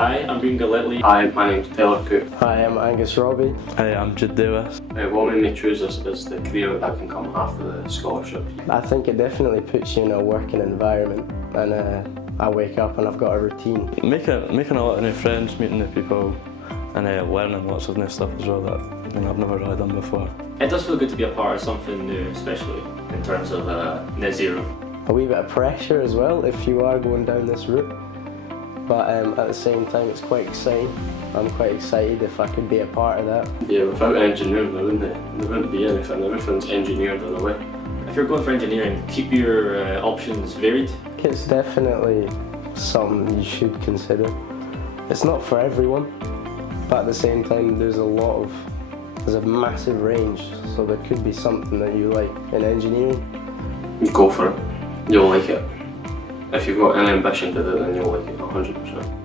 Hi, I'm Regan. Hi, my name's Taylor Cook. Hi, I'm Angus. Hi, I'm Jude Davis. What made me choose this is the career that can come after the scholarship. I think it definitely puts you in a working environment, and I wake up and I've got a routine. Making a lot of new friends, meeting new people, and learning lots of new stuff as well that I've never really done before. It does feel good to be a part of something new, especially in terms of net zero. A wee bit of pressure as well if you are going down this route, but at the same time it's quite exciting. I'm quite excited if I could be a part of that. Yeah, without engineering there wouldn't be anything. Everything's engineered in a way. If you're going for engineering, keep your options varied. It's definitely something you should consider. It's not for everyone, but at the same time there's a massive range, so there could be something that you like in engineering. You go for it. You'll like it. If you've got any ambition to do it, then you'll like it 100%.